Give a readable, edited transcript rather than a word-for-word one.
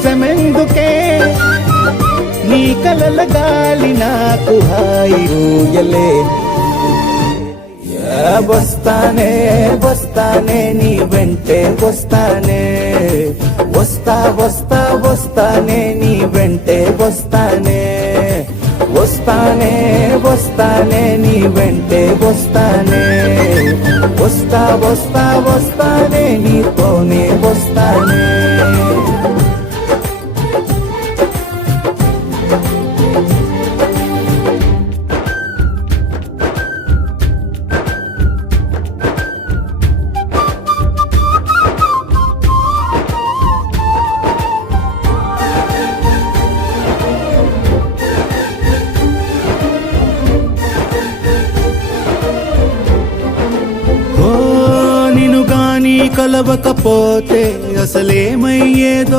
ఆవేశమెందుకే నీ కలల గాలి నాకు హాయి ఊయలే వస్తానే వస్తానే నీ వెంటే వస్తానే వస్తా వస్తా వస్తానే నీ వెంటే వస్తానే వస్తానే వస్తానే నీ వెంటే వస్తానే వస్తా వస్తా వస్తానే నీతోనే వస్తానే కలవకపోతే అసలేమయ్యేదో